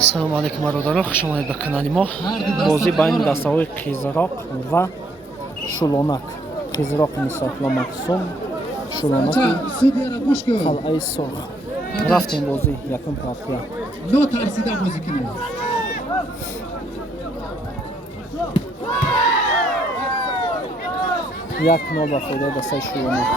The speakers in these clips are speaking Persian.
Салому алейкум бародарон, хуш омадед ба канали мо. Бозӣ байни дастаҳои қизироқ ва шулонак. Қизироқи Мисоҳило Максум, шулонаки қалъаи Сурх. Рафтем бозӣ якум партия. Нотарсида бозӣ кунед. Як нол ба фоидаи дастаи шулонак.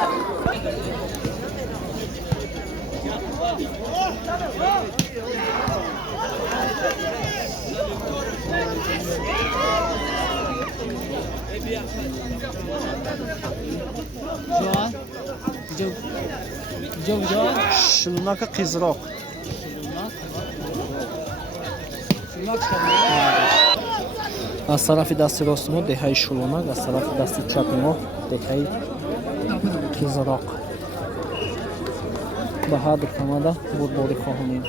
Шулонаки қизироқ. аз тарафи дасти рости мо деҳаи шулонак, аз тарафи дасти чапи мо деҳаи қизироқ. ба ҳар ду камада бурборӣ хоҳонем.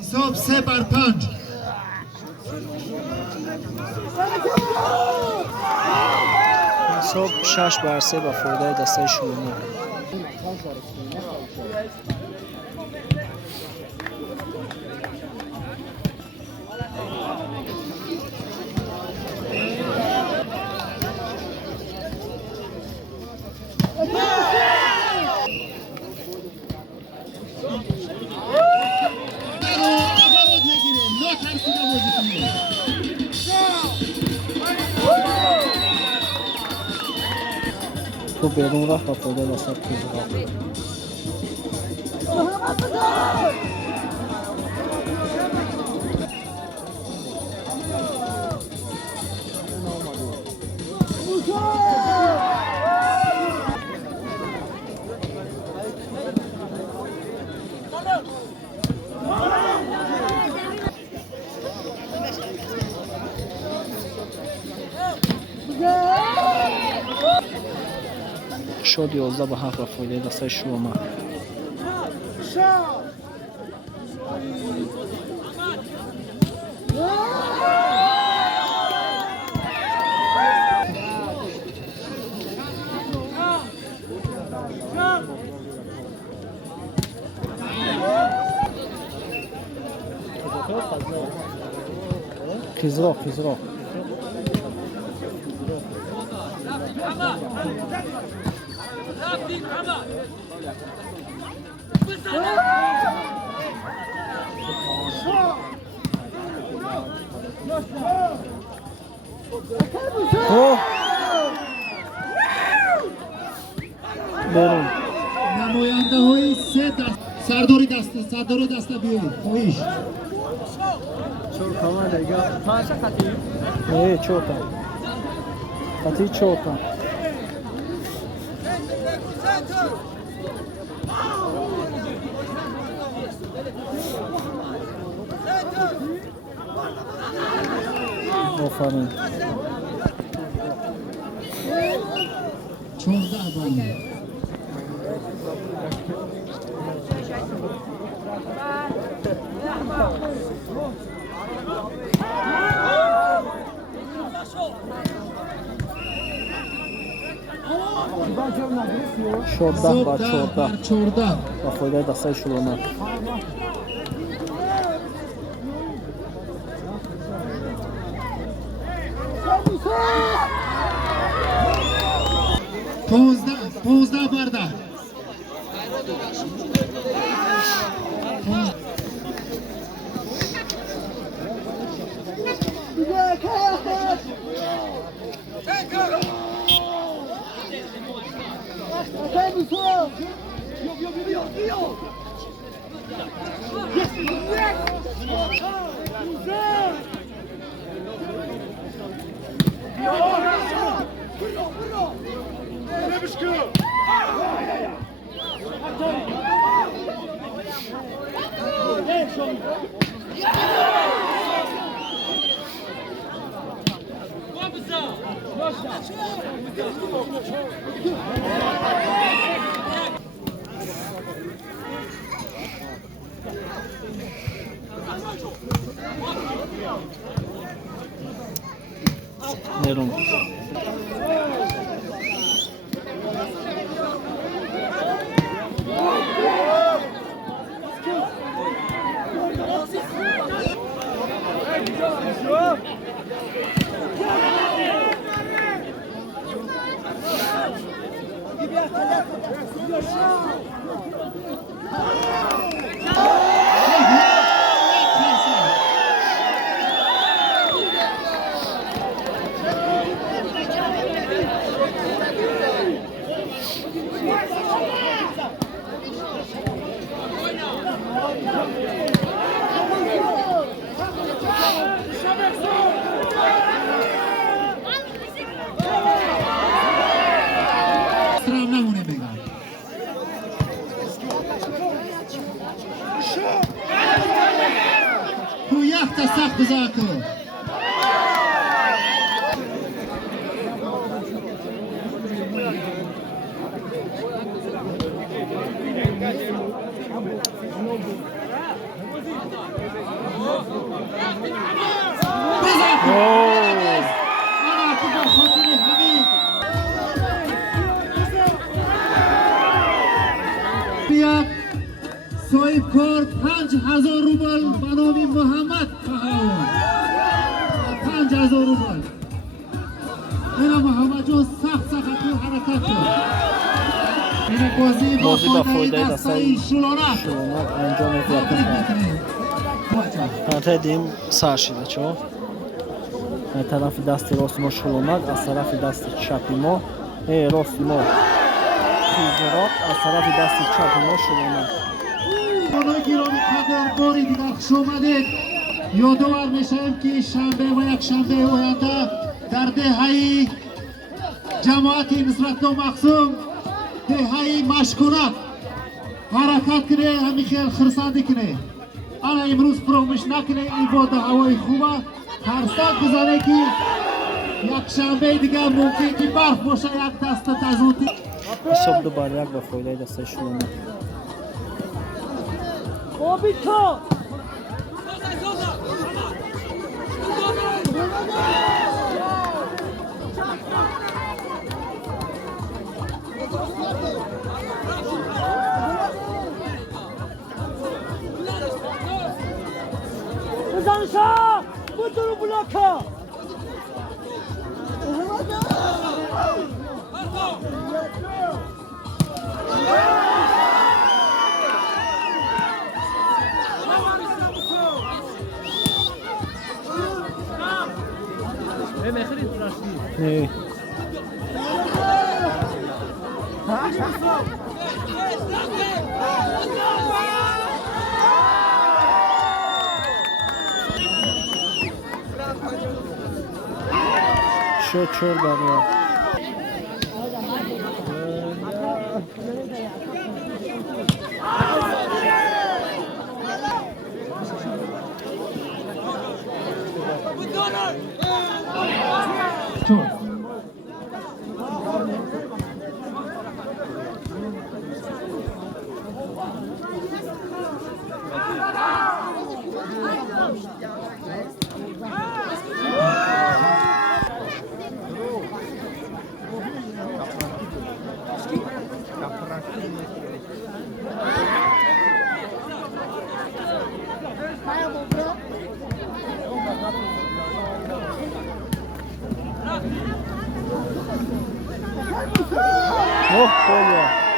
حساب 3-5. حساب 6-3 ба фоидаи дастаи шулонак. تو بیرون رفت با فایده دستت قیزیراق. شد 11-7 با فایده دستای شلونک. قیزیراق برون نماینده های سه دست سردار دسته بیایید خواهیش چوتا خطی چوتا آفرین 14 بانی شورده با 14 با فایده دستای شلونک. 15 barda. نرون سرم نمونه بگم تو یک تا سخت بزار کن صاحب کار 5000 روبل به نام محمد فهاون 5000 روبل اینا محمد جان سخت حرکت کرد این بازی با فایده دستای شلونک انجام دیم سر شده چو از طرف دست راست ما شلونک از طرف دست چپ ما راست ما خیزرات از طرف دست چپ ما شلونک خانای گرامی قدر باری دیگر خوش آمدید یادآور میشیم که شنبه و یک شنبه آینده در دهه جماعت نصرت مقسوم دهه مشکونت حرکت کنه همین خیل خرسندی کنه انا امروز پرومش نکنه این با هوای خوبه خرسند بزنه که یک شنبه دیگر ممکن که برف باشه یک دست تزوتی حساب دوباره یک به فایده دسته شلونک Obito! Zanşa! Budur bloka! نه شو چور بریا Oh, olha.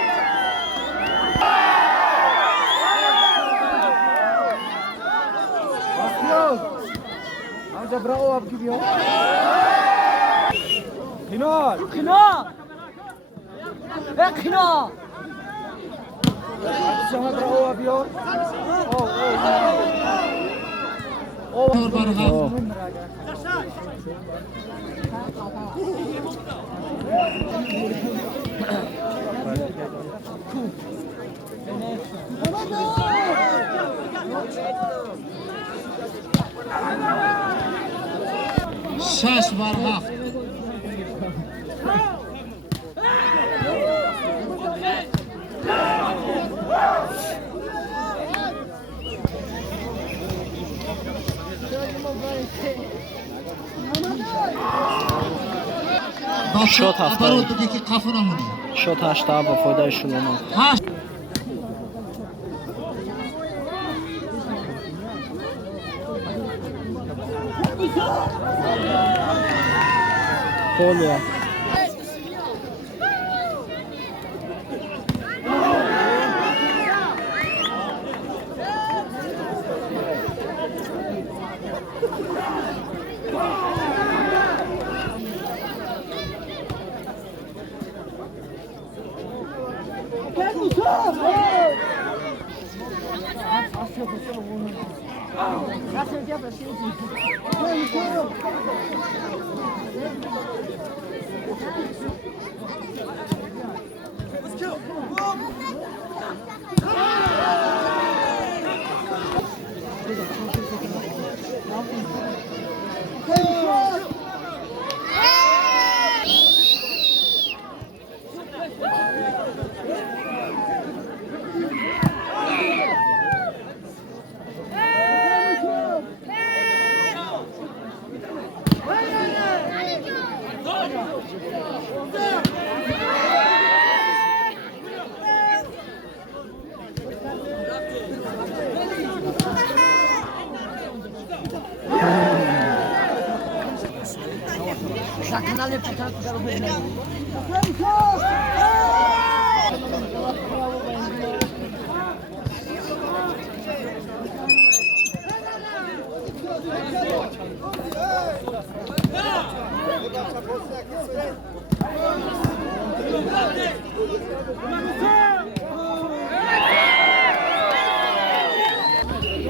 Vamos a bravo ab gidiyor. Final. اقنا شما در او بیار اوه. شش بر هفت شد هفته دیگه که قفو نمونه شد 8 با فایده شلونا هشت پولیا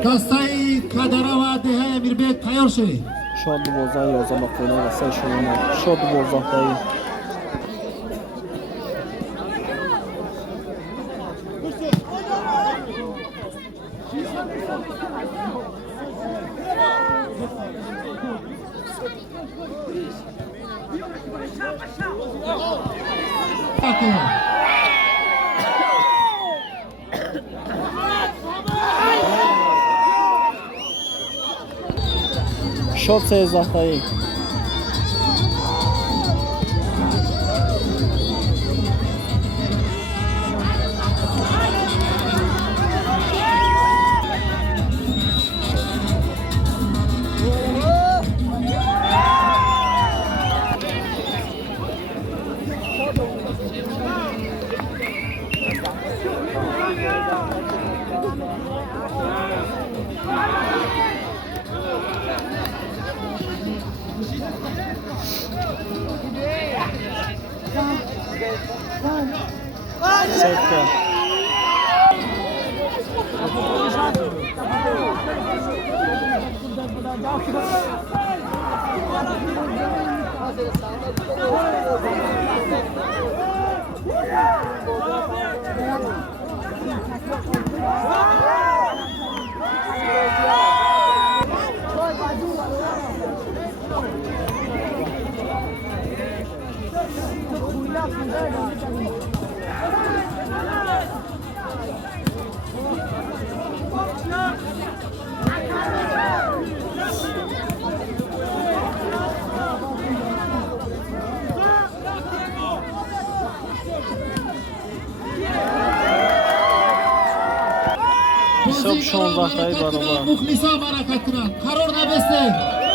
دستای کدره و دهه امیربیگ تیار شوید شد 12 11 با فایده رسه شلونا شد 12 تایی شد 13 تایی Cerca. حساب 16 تایی برابر مخلصا حرکت کنند قرار نبسته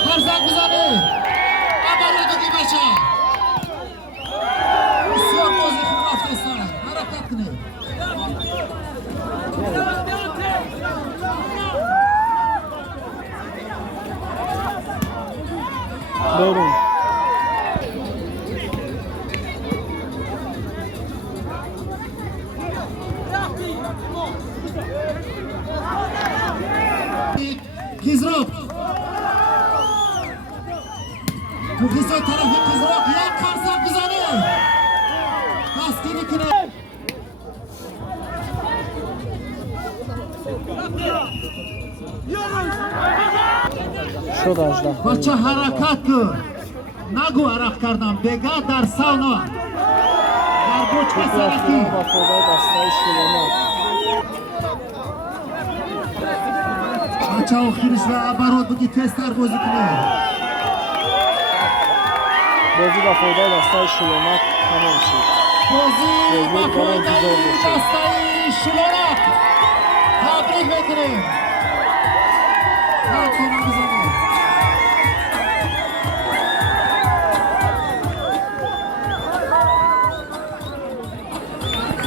هر زنگ بزنه عمل دیگه بچه بسیار بازی خوب رفت هستن حرکت کنه برون Muxlislar tarafi qizaloq yan qarsoq bizani. Pastgini kuni. شد اجده بچه حرکت کن. نگو عرق کردم. بگه در سانا. در بوچه سرکی. با فوقای دسته شلونک بچه آخرش و برات بگی تستر بازی کنه. بازی با فوقای دسته شلونک تمام شد بازی با برای فایده انتظار باشید. دسته شلونک. تبریک بکنیم. هر کنم بزنیم.